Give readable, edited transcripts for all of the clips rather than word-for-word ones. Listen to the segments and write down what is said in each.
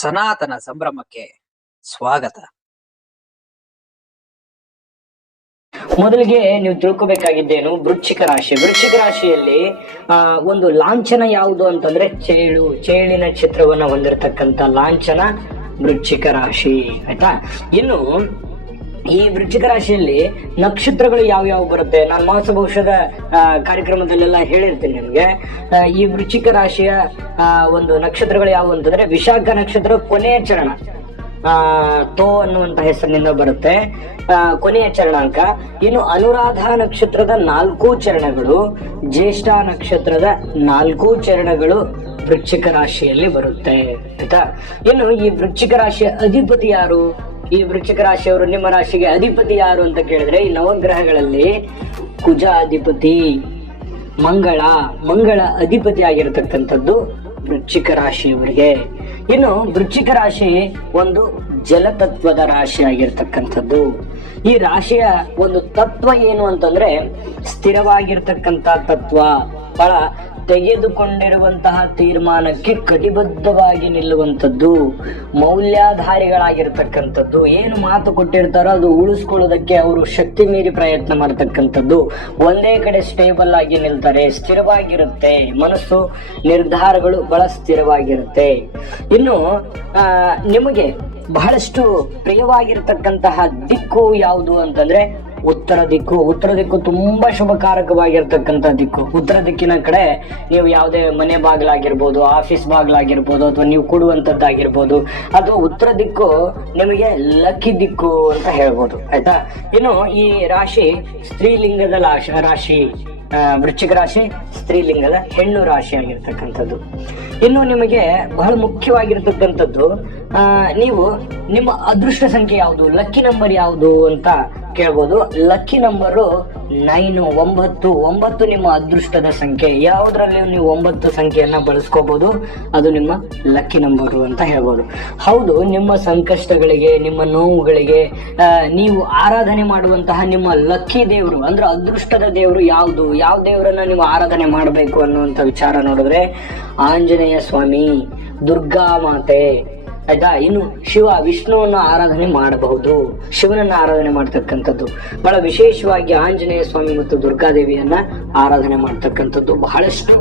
ಸನಾತನ ಸಂಭ್ರಮಕ್ಕೆ ಸ್ವಾಗತ. ಮೊದಲಿಗೆ ನೀವು ತಿಳ್ಕೊಬೇಕಾಗಿದ್ದೇನು, ವೃಶ್ಚಿಕ ರಾಶಿ. ವೃಶ್ಚಿಕ ರಾಶಿಯಲ್ಲಿ ಒಂದು ಲಾಂಛನ ಯಾವುದು ಅಂತಂದ್ರೆ ಚೇಳಿನ ಚಿತ್ರವನ್ನ ಹೊಂದಿರತಕ್ಕಂತ ಲಾಂಛನ ವೃಶ್ಚಿಕ ರಾಶಿ. ಆಯ್ತಾ? ಇನ್ನು ಈ ವೃಶ್ಚಿಕ ರಾಶಿಯಲ್ಲಿ ನಕ್ಷತ್ರಗಳು ಯಾವ ಬರುತ್ತೆ, ನಾನು ಮಾಸ ಭವಿಷ್ಯದ ಕಾರ್ಯಕ್ರಮದಲ್ಲೆಲ್ಲ ಹೇಳಿರ್ತೀನಿ ನಿಮ್ಗೆ. ಈ ವೃಶ್ಚಿಕ ರಾಶಿಯ ಒಂದು ನಕ್ಷತ್ರಗಳು ಯಾವುವು ಅಂತಂದ್ರೆ ವಿಶಾಖ ನಕ್ಷತ್ರ ಕೊನೆಯ ಚರಣ, ತೋ ಅನ್ನುವಂತ ಹೆಸರಿನಿಂದ ಬರುತ್ತೆ, ಕೊನೆಯ ಚರಣಾಂಕ. ಇನ್ನು ಅನುರಾಧ ನಕ್ಷತ್ರದ 4 ಚರಣಗಳು, ಜ್ಯೇಷ್ಠ ನಕ್ಷತ್ರದ 4 ಚರಣಗಳು ವೃಶ್ಚಿಕ ರಾಶಿಯಲ್ಲಿ ಬರುತ್ತೆ. ಆಯ್ತಾ? ಇನ್ನು ಈ ವೃಶ್ಚಿಕ ರಾಶಿಯ ಅಧಿಪತಿ ಯಾರು? ಈ ವೃಶ್ಚಿಕ ರಾಶಿಯವರು ನಿಮ್ಮ ರಾಶಿಗೆ ಅಧಿಪತಿ ಯಾರು ಅಂತ ಕೇಳಿದ್ರೆ, ಈ ನವಗ್ರಹಗಳಲ್ಲಿ ಕುಜ ಅಧಿಪತಿ, ಮಂಗಳ ಅಧಿಪತಿ ಆಗಿರತಕ್ಕಂಥದ್ದು ವೃಶ್ಚಿಕ ರಾಶಿಯವರಿಗೆ. ಇನ್ನು ವೃಶ್ಚಿಕ ರಾಶಿ ಒಂದು ಜಲತತ್ವದ ರಾಶಿ ಆಗಿರ್ತಕ್ಕಂಥದ್ದು. ಈ ರಾಶಿಯ ಒಂದು ತತ್ವ ಏನು ಅಂತಂದ್ರೆ ಸ್ಥಿರವಾಗಿರ್ತಕ್ಕಂಥ ತತ್ವ, ಬಹಳ ತೆಗೆದುಕೊಂಡಿರುವಂತಹ ತೀರ್ಮಾನಕ್ಕೆ ಕಟಿಬದ್ಧವಾಗಿ ನಿಲ್ಲುವಂಥದ್ದು, ಮೌಲ್ಯಾಧಾರಿಗಳಾಗಿರ್ತಕ್ಕಂಥದ್ದು. ಏನು ಮಾತು ಕೊಟ್ಟಿರ್ತಾರೋ ಅದು ಉಳಿಸ್ಕೊಳ್ಳೋದಕ್ಕೆ ಅವರು ಶಕ್ತಿ ಮೀರಿ ಪ್ರಯತ್ನ ಮಾಡತಕ್ಕಂಥದ್ದು. ಒಂದೇ ಕಡೆ ಸ್ಟೇಬಲ್ ಆಗಿ ನಿಲ್ತಾರೆ, ಸ್ಥಿರವಾಗಿರುತ್ತೆ ಮನಸ್ಸು, ನಿರ್ಧಾರಗಳು ಬಹಳ ಸ್ಥಿರವಾಗಿರುತ್ತೆ. ಇನ್ನು ನಿಮಗೆ ಬಹಳಷ್ಟು ಪ್ರಿಯವಾಗಿರ್ತಕ್ಕಂತಹ ದಿಕ್ಕು ಯಾವುದು ಅಂತಂದ್ರೆ ಉತ್ತರ ದಿಕ್ಕು. ಉತ್ತರ ದಿಕ್ಕು ತುಂಬಾ ಶುಭಕಾರಕವಾಗಿರ್ತಕ್ಕಂಥ ದಿಕ್ಕು. ಉತ್ತರ ದಿಕ್ಕಿನ ಕಡೆ ನೀವು ಯಾವುದೇ ಮನೆ ಬಾಗಿಲಾಗಿರ್ಬೋದು, ಆಫೀಸ್ ಬಾಗಿಲಾಗಿರ್ಬೋದು, ಅಥವಾ ನೀವು ಕೊಡುವಂತದ್ದಾಗಿರ್ಬೋದು, ಅಥವಾ ಉತ್ತರ ದಿಕ್ಕು ನಿಮಗೆ ಲಕ್ಕಿ ದಿಕ್ಕು ಅಂತ ಹೇಳ್ಬೋದು. ಆಯ್ತಾ? ಇನ್ನು ಈ ರಾಶಿ ಸ್ತ್ರೀಲಿಂಗದ ರಾಶಿ. ವೃಶ್ಚಿಕ ರಾಶಿ ಸ್ತ್ರೀಲಿಂಗದ ಹೆಣ್ಣು ರಾಶಿ ಆಗಿರ್ತಕ್ಕಂಥದ್ದು. ಇನ್ನು ನಿಮಗೆ ಬಹಳ ಮುಖ್ಯವಾಗಿರ್ತಕ್ಕಂಥದ್ದು, ನೀವು ನಿಮ್ಮ ಅದೃಷ್ಟ ಸಂಖ್ಯೆ ಯಾವುದು, ಲಕ್ಕಿ ನಂಬರ್ ಯಾವುದು ಅಂತ ಕೇಳ್ಬೋದು. ಲಕ್ಕಿ ನಂಬರು 9 ನಿಮ್ಮ ಅದೃಷ್ಟದ ಸಂಖ್ಯೆ. ಯಾವುದ್ರಲ್ಲಿ ನೀವು 9 ಸಂಖ್ಯೆಯನ್ನ ಬಳಸ್ಕೋಬಹುದು, ಅದು ನಿಮ್ಮ ಲಕ್ಕಿ ನಂಬರು ಅಂತ ಹೇಳ್ಬೋದು. ಹೌದು, ನಿಮ್ಮ ಸಂಕಷ್ಟಗಳಿಗೆ, ನಿಮ್ಮ ನೋವುಗಳಿಗೆ ನೀವು ಆರಾಧನೆ ಮಾಡುವಂತಹ ನಿಮ್ಮ ಲಕ್ಕಿ ದೇವರು ಅಂದ್ರೆ ಅದೃಷ್ಟದ ದೇವರು ಯಾವುದು, ಯಾವ ದೇವರನ್ನ ನೀವು ಆರಾಧನೆ ಮಾಡಬೇಕು ಅನ್ನುವಂಥ ವಿಚಾರ ನೋಡಿದ್ರೆ ಆಂಜನೇಯ ಸ್ವಾಮಿ, ದುರ್ಗಾ ಮಾತೆ. ಆಯ್ತಾ? ಇನ್ನು ಶಿವ, ವಿಷ್ಣುವನ್ನು ಆರಾಧನೆ ಮಾಡಬಹುದು. ಶಿವನನ್ನ ಆರಾಧನೆ ಮಾಡ್ತಕ್ಕಂಥದ್ದು ಬಹಳ ವಿಶೇಷವಾಗಿ ಆಂಜನೇಯ ಸ್ವಾಮಿ ಮತ್ತು ದುರ್ಗಾದೇವಿಯನ್ನ ಆರಾಧನೆ ಮಾಡ್ತಕ್ಕಂಥದ್ದು ಬಹಳಷ್ಟು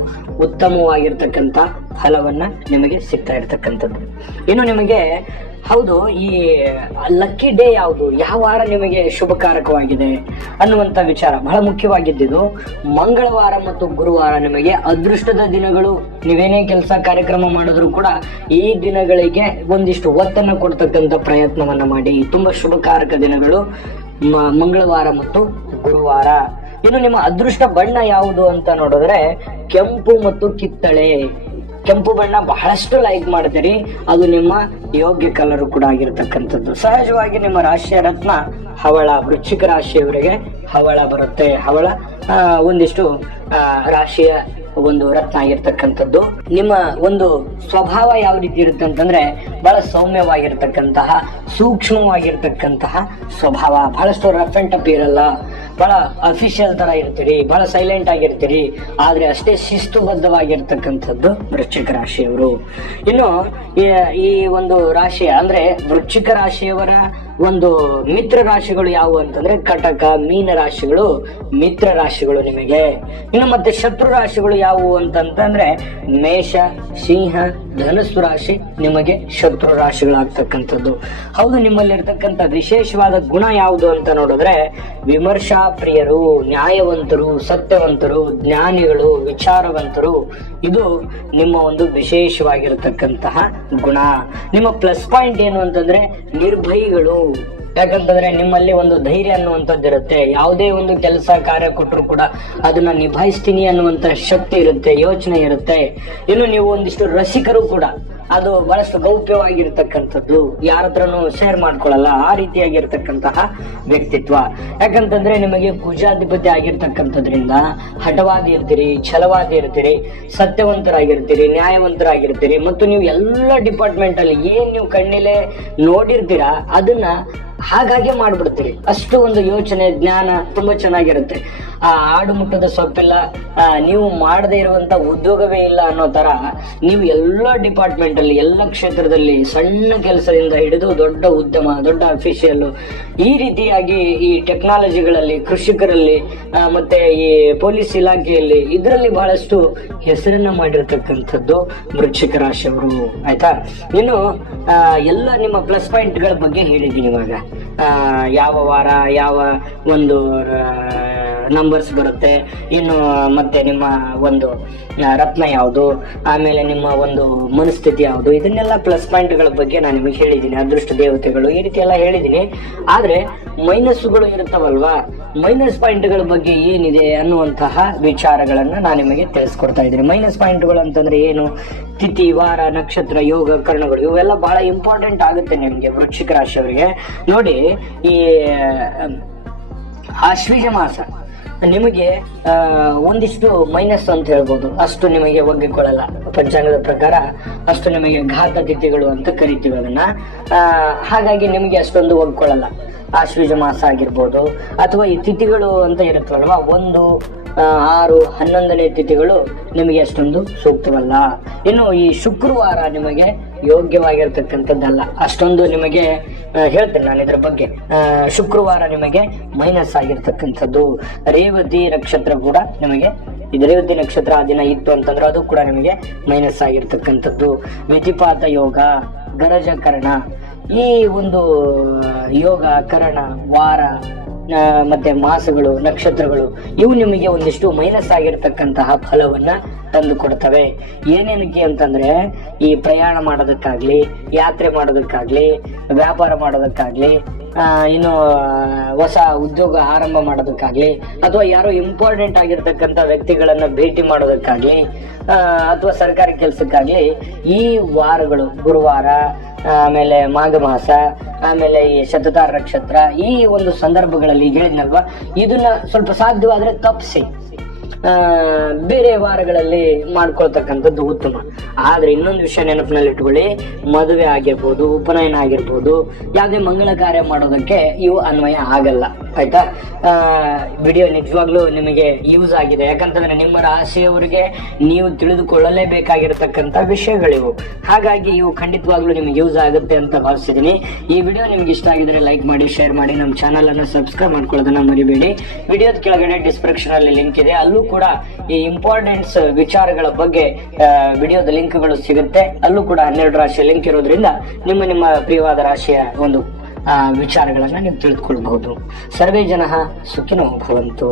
ಉತ್ತಮವಾಗಿರ್ತಕ್ಕಂಥ ಫಲವನ್ನ ನಿಮಗೆ ಸಿಗ್ತಾ ಇರ್ತಕ್ಕಂಥದ್ದು. ಇನ್ನು ನಿಮಗೆ ಹೌದು, ಈ ಲಕ್ಕಿ ಡೇ ಯಾವುದು, ಯಾವ ವಾರ ನಿಮಗೆ ಶುಭಕಾರಕವಾಗಿದೆ ಅನ್ನುವಂಥ ವಿಚಾರ ಬಹಳ ಮುಖ್ಯವಾಗಿದ್ದು. ಮಂಗಳವಾರ ಮತ್ತು ಗುರುವಾರ ನಿಮಗೆ ಅದೃಷ್ಟದ ದಿನಗಳು. ನೀವೇನೇ ಕೆಲಸ ಕಾರ್ಯಕ್ರಮ ಮಾಡಿದ್ರು ಕೂಡ ಈ ದಿನಗಳಿಗೆ ಒಂದಿಷ್ಟು ಒತ್ತನ್ನು ಕೊಡ್ತಕ್ಕಂಥ ಪ್ರಯತ್ನವನ್ನ ಮಾಡಿ. ತುಂಬಾ ಶುಭಕಾರಕ ದಿನಗಳು ಮಂಗಳವಾರ ಮತ್ತು ಗುರುವಾರ. ಇನ್ನು ನಿಮ್ಮ ಅದೃಷ್ಟ ಬಣ್ಣ ಯಾವುದು ಅಂತ ನೋಡಿದ್ರೆ ಕೆಂಪು ಮತ್ತು ಕಿತ್ತಳೆ. ಕೆಂಪು ಬಣ್ಣ ಬಹಳಷ್ಟು ಲೈಕ್ ಮಾಡ್ತೀರಿ, ಅದು ನಿಮ್ಮ ಯೋಗ್ಯ ಕಲರ್ ಕೂಡ ಆಗಿರ್ತಕ್ಕಂಥದ್ದು. ಸಹಜವಾಗಿ ನಿಮ್ಮ ರಾಶಿಯ ರತ್ನ ಹವಳ. ವೃಶ್ಚಿಕ ರಾಶಿಯವರಿಗೆ ಹವಳ ಬರುತ್ತೆ. ಹವಳ ಒಂದಿಷ್ಟು ರಾಶಿಯ ಒಂದು ರತ್ನ ಆಗಿರ್ತಕ್ಕಂಥದ್ದು. ನಿಮ್ಮ ಒಂದು ಸ್ವಭಾವ ಯಾವ ರೀತಿ ಇರುತ್ತೆ ಅಂತಂದ್ರೆ ಬಹಳ ಸೌಮ್ಯವಾಗಿರ್ತಕ್ಕಂತಹ, ಸೂಕ್ಷ್ಮವಾಗಿರ್ತಕ್ಕಂತಹ ಸ್ವಭಾವ. ಬಹಳಷ್ಟು ರಫ್ ಅಂಡ್ ಟಫ್ ಇರಲ್ಲ, ಬಹಳ ಅಫಿಷಿಯಲ್ ತರ ಇರ್ತೀರಿ, ಬಹಳ ಸೈಲೆಂಟ್ ಆಗಿರ್ತೀರಿ, ಆದ್ರೆ ಅಷ್ಟೇ ಶಿಸ್ತುಬದ್ಧವಾಗಿರ್ತಕ್ಕಂಥದ್ದು ವೃಶ್ಚಿಕ ರಾಶಿಯವರು. ಇನ್ನು ಈ ಒಂದು ರಾಶಿಯ ಅಂದ್ರೆ ವೃಶ್ಚಿಕ ರಾಶಿಯವರ ಒಂದು ಮಿತ್ರ ರಾಶಿಗಳು ಯಾವುವು ಅಂತಂದ್ರೆ ಕಟಕ, ಮೀನ ರಾಶಿಗಳು ಮಿತ್ರ ರಾಶಿಗಳು ನಿಮಗೆ. ಇನ್ನು ಮತ್ತೆ ಶತ್ರು ರಾಶಿಗಳು ಯಾವುವು ಅಂತಂದ್ರೆ ಮೇಷ, ಸಿಂಹ, ಧನುಸ್ಸು ರಾಶಿ ನಿಮಗೆ ಶತ್ರು ರಾಶಿಗಳಾಗ್ತಕ್ಕಂಥದ್ದು. ಹೌದು, ನಿಮ್ಮಲ್ಲಿರ್ತಕ್ಕಂಥ ವಿಶೇಷವಾದ ಗುಣ ಯಾವುದು ಅಂತ ನೋಡಿದ್ರೆ ವಿಮರ್ಶಾ ಪ್ರಿಯರು, ನ್ಯಾಯವಂತರು, ಸತ್ಯವಂತರು, ಜ್ಞಾನಿಗಳು, ವಿಚಾರವಂತರು. ಇದು ನಿಮ್ಮ ಒಂದು ವಿಶೇಷವಾಗಿರತಕ್ಕಂತಹ ಗುಣ. ನಿಮ್ಮ ಪ್ಲಸ್ ಪಾಯಿಂಟ್ ಏನು ಅಂತಂದ್ರೆ ನಿರ್ಭಯಿಗಳು. ಯಾಕಂತಂದ್ರೆ ನಿಮ್ಮಲ್ಲಿ ಒಂದು ಧೈರ್ಯ ಅನ್ನುವಂಥದ್ದು ಇರುತ್ತೆ. ಯಾವುದೇ ಒಂದು ಕೆಲಸ ಕಾರ್ಯ ಕೊಟ್ಟರು ಕೂಡ ಅದನ್ನ ನಿಭಾಯಿಸ್ತೀನಿ ಅನ್ನುವಂತ ಶಕ್ತಿ ಇರುತ್ತೆ, ಯೋಚನೆ ಇರುತ್ತೆ. ಇನ್ನು ನೀವು ಒಂದಿಷ್ಟು ರಸಿಕರು ಕೂಡ. ಅದು ಬಹಳಷ್ಟು ಗೌಪ್ಯವಾಗಿರ್ತಕ್ಕಂಥದ್ದು, ಯಾರ ಹತ್ರನೂ ಶೇರ್ ಮಾಡ್ಕೊಳ್ಳಲ್ಲ, ಆ ರೀತಿಯಾಗಿರ್ತಕ್ಕಂತಹ ವ್ಯಕ್ತಿತ್ವ. ಯಾಕಂತಂದ್ರೆ ನಿಮಗೆ ಕುಜಾಧಿಪತಿ ಆಗಿರ್ತಕ್ಕಂಥದ್ರಿಂದ ಹಠವಾದಿ ಇರ್ತೀರಿ, ಛಲವಾದಿ ಇರ್ತೀರಿ, ಸತ್ಯವಂತರಾಗಿರ್ತೀರಿ, ನ್ಯಾಯವಂತರಾಗಿರ್ತೀರಿ. ಮತ್ತು ನೀವು ಎಲ್ಲ ಡಿಪಾರ್ಟ್ಮೆಂಟ್ ಅಲ್ಲಿ ಏನ್ ನೀವು ಕಣ್ಣಿಲೆ ನೋಡಿರ್ತೀರಾ ಅದನ್ನ ಹಾಗಾಗಿ ಮಾಡ್ಬಿಡ್ತೀರಿ. ಅಷ್ಟು ಒಂದು ಯೋಚನೆ, ಜ್ಞಾನ ತುಂಬಾ ಚೆನ್ನಾಗಿರುತ್ತೆ. ಆಡು ಮುಟ್ಟದ ಸೊಪ್ಪಿಲ್ಲ, ನೀವು ಮಾಡದೇ ಇರುವಂತ ಉದ್ಯೋಗವೇ ಇಲ್ಲ ಅನ್ನೋ ತರ ನೀವು ಎಲ್ಲ ಡಿಪಾರ್ಟ್ಮೆಂಟ್ ಅಲ್ಲಿ, ಎಲ್ಲ ಕ್ಷೇತ್ರದಲ್ಲಿ, ಸಣ್ಣ ಕೆಲಸದಿಂದ ಹಿಡಿದು ದೊಡ್ಡ ಉದ್ಯಮ, ದೊಡ್ಡ ಅಫಿಷಿಯಲ್, ಈ ರೀತಿಯಾಗಿ ಈ ಟೆಕ್ನಾಲಜಿಗಳಲ್ಲಿ, ಕೃಷಿಕರಲ್ಲಿ, ಮತ್ತೆ ಈ ಪೊಲೀಸ್ ಇಲಾಖೆಯಲ್ಲಿ, ಇದರಲ್ಲಿ ಬಹಳಷ್ಟು ಹೆಸರನ್ನ ಮಾಡಿರ್ತಕ್ಕಂಥದ್ದು ವೃಶ್ಚಿಕ ರಾಶಿಯವರು. ಆಯ್ತಾ? ಇನ್ನು ಎಲ್ಲ ನಿಮ್ಮ ಪ್ಲಸ್ ಪಾಯಿಂಟ್ಗಳ ಬಗ್ಗೆ ಹೇಳಿದ್ದೀನಿ ಇವಾಗ. ಯಾವ ವಾರ ಯಾವ ಒಂದು ನಂಬರ್ಸ್ ಬರುತ್ತೆ, ಇನ್ನು ಮತ್ತೆ ನಿಮ್ಮ ಒಂದು ರತ್ನ ಯಾವುದು, ಆಮೇಲೆ ನಿಮ್ಮ ಒಂದು ಮನಸ್ಥಿತಿ ಯಾವುದು, ಇದನ್ನೆಲ್ಲ ಪ್ಲಸ್ ಪಾಯಿಂಟ್ಗಳ ಬಗ್ಗೆ ನಾನು ನಿಮಗೆ ಹೇಳಿದ್ದೀನಿ. ಅದೃಷ್ಟ ದೇವತೆಗಳು, ಈ ರೀತಿ ಎಲ್ಲ ಹೇಳಿದ್ದೀನಿ. ಆದ್ರೆ ಮೈನಸ್ಗಳು ಇರುತ್ತವಲ್ವಾ, ಮೈನಸ್ ಪಾಯಿಂಟ್ಗಳ ಬಗ್ಗೆ ಏನಿದೆ ಅನ್ನುವಂತಹ ವಿಚಾರಗಳನ್ನ ನಾನು ನಿಮಗೆ ತಿಳಿಸ್ಕೊಡ್ತಾ ಇದ್ದೀನಿ. ಮೈನಸ್ ಪಾಯಿಂಟ್ಗಳು ಅಂತಂದ್ರೆ ಏನು? ತಿಥಿ, ವಾರ, ನಕ್ಷತ್ರ, ಯೋಗ, ಕರ್ಣಗಳು, ಇವೆಲ್ಲ ಬಹಳ ಇಂಪಾರ್ಟೆಂಟ್ ಆಗುತ್ತೆ ನಿಮಗೆ ವೃಶ್ಚಿಕ ರಾಶಿಯವರಿಗೆ. ನೋಡಿ, ಈ ಆಶ್ವೀಜ ಮಾಸ ನಿಮಗೆ ಒಂದಿಷ್ಟು ಮೈನಸ್ ಅಂತ ಹೇಳ್ಬೋದು. ಅಷ್ಟು ನಿಮಗೆ ಒಗ್ಗಿಕೊಳ್ಳಲ್ಲ. ಪಂಚಾಂಗದ ಪ್ರಕಾರ ಅಷ್ಟು ನಿಮಗೆ ಘಾತ ತಿಥಿಗಳು ಅಂತ ಕರಿತೀವಿ ಅದನ್ನ. ಹಾಗಾಗಿ ನಿಮಗೆ ಅಷ್ಟೊಂದು ಒಗ್ಕೊಳ್ಳಲ್ಲ. ಆಶ್ವೀಜ ಮಾಸ ಆಗಿರ್ಬೋದು, ಅಥವಾ ಈ ತಿಥಿಗಳು ಅಂತ ಇರುತ್ತಲ್ವಾ, 1, 6, 11ನೇ ತಿಥಿಗಳು ನಿಮಗೆ ಅಷ್ಟೊಂದು ಸೂಕ್ತವಲ್ಲ. ಇನ್ನು ಈ ಶುಕ್ರವಾರ ನಿಮಗೆ ಯೋಗ್ಯವಾಗಿರ್ತಕ್ಕಂಥದ್ದಲ್ಲ. ಅಷ್ಟೊಂದು ನಿಮಗೆ ಹೇಳ್ತೇನೆ ನಾನು ಇದ್ರ ಬಗ್ಗೆ. ಶುಕ್ರವಾರ ನಿಮಗೆ ಮೈನಸ್ ಆಗಿರ್ತಕ್ಕಂಥದ್ದು. ರೇವತಿ ನಕ್ಷತ್ರ ಕೂಡ ನಿಮಗೆ, ಇದು ರೇವತಿ ನಕ್ಷತ್ರ ಆ ದಿನ ಇತ್ತು ಅಂತಂದ್ರೆ ಅದು ಕೂಡ ನಿಮಗೆ ಮೈನಸ್ ಆಗಿರ್ತಕ್ಕಂಥದ್ದು. ವ್ಯತಿಪಾತ ಯೋಗ, ಗರಜ ಕರ್ಣ, ಈ ಒಂದು ಯೋಗ, ಕರಣ, ವಾರ, ಮತ್ತೆ ಮಾಸಗಳು, ನಕ್ಷತ್ರಗಳು, ಇವು ನಿಮಗೆ ಒಂದಿಷ್ಟು ಮೈನಸ್ ಆಗಿರ್ತಕ್ಕಂತಹ ಫಲವನ್ನ ತಂದು ಕೊಡ್ತವೆ. ಏನೇನಕ್ಕೆ ಅಂತಂದ್ರೆ, ಈ ಪ್ರಯಾಣ ಮಾಡೋದಕ್ಕಾಗ್ಲಿ, ಯಾತ್ರೆ ಮಾಡೋದಕ್ಕಾಗ್ಲಿ, ವ್ಯಾಪಾರ ಮಾಡೋದಕ್ಕಾಗ್ಲಿ, ಇನ್ನು ಹೊಸ ಉದ್ಯೋಗ ಆರಂಭ ಮಾಡೋದಕ್ಕಾಗ್ಲಿ, ಅಥವಾ ಯಾರೋ ಇಂಪಾರ್ಟೆಂಟ್ ಆಗಿರ್ತಕ್ಕಂಥ ವ್ಯಕ್ತಿಗಳನ್ನ ಭೇಟಿ ಮಾಡೋದಕ್ಕಾಗ್ಲಿ, ಅಥವಾ ಸರ್ಕಾರಿ ಕೆಲಸಕ್ಕಾಗ್ಲಿ, ಈ ವಾರಗಳು, ಗುರುವಾರ, ಆಮೇಲೆ ಮಾಘ ಮಾಸ, ಆಮೇಲೆ ಈ ಶತತಾರ ನಕ್ಷತ್ರ, ಈ ಒಂದು ಸಂದರ್ಭಗಳಲ್ಲಿ ಹೇಳಿದ್ನಲ್ವಾ, ಇದನ್ನ ಸ್ವಲ್ಪ ಸಾಧ್ಯವಾದ್ರೆ ತಪ್ಪಿಸಿ ಬೇರೆ ವಾರಗಳಲ್ಲಿ ಮಾಡ್ಕೊಳ್ತಕ್ಕಂಥದ್ದು ಉತ್ತಮ. ಆದ್ರೆ ಇನ್ನೊಂದು ವಿಷಯ ನೆನಪಿನಲ್ಲಿ ಇಟ್ಕೊಳ್ಳಿ, ಮದುವೆ ಆಗಿರ್ಬೋದು, ಉಪನಯನ ಆಗಿರ್ಬೋದು, ಯಾವುದೇ ಮಂಗಳ ಕಾರ್ಯ ಮಾಡೋದಕ್ಕೆ ಇವು ಅನ್ವಯ ಆಗಲ್ಲ. ಆಯ್ತಾ? ವಿಡಿಯೋ ನಿಜವಾಗ್ಲೂ ನಿಮಗೆ ಯೂಸ್ ಆಗಿದೆ. ಯಾಕಂತಂದ್ರೆ ನಿಮ್ಮ ರಾಶಿಯವರಿಗೆ ನೀವು ತಿಳಿದುಕೊಳ್ಳಲೇಬೇಕಾಗಿರತಕ್ಕಂಥ ವಿಷಯಗಳಿವು. ಹಾಗಾಗಿ ಇವು ಖಂಡಿತವಾಗ್ಲೂ ನಿಮ್ಗೆ ಯೂಸ್ ಆಗುತ್ತೆ ಅಂತ ಭಾವಿಸಿದ್ದೀನಿ. ಈ ವಿಡಿಯೋ ನಿಮ್ಗೆ ಇಷ್ಟ ಆಗಿದ್ರೆ ಲೈಕ್ ಮಾಡಿ, ಶೇರ್ ಮಾಡಿ, ನಮ್ಮ ಚಾನಲ್ ಅನ್ನು ಸಬ್ಸ್ಕ್ರೈಬ್ ಮಾಡ್ಕೊಳ್ಳೋದನ್ನ ಮರಿಬೇಡಿ. ವಿಡಿಯೋದ ಕೆಳಗಡೆ ಡಿಸ್ಕ್ರಿಪ್ಷನ್ ಅಲ್ಲಿ ಲಿಂಕ್ ಇದೆ, ಅಲ್ಲೂ ಕೂಡ ಈ ಇಂಪಾರ್ಟೆಂಟ್ಸ್ ವಿಚಾರಗಳ ಬಗ್ಗೆ ವಿಡಿಯೋದ ಲಿಂಕ್ಗಳು ಸಿಗುತ್ತೆ. ಅಲ್ಲೂ ಕೂಡ 12 ರಾಶಿಯ ಲಿಂಕ್ ಇರೋದ್ರಿಂದ ನಿಮ್ಮ ಪ್ರಿಯವಾದ ರಾಶಿಯ ಒಂದು ವಿಚಾರಗಳನ್ನ ನೀವು ತಿಳಿದುಕೊಳ್ಬಹುದು. ಸರ್ವೇ ಜನಃ ಸುಖಿನೋ ಭವಂತು.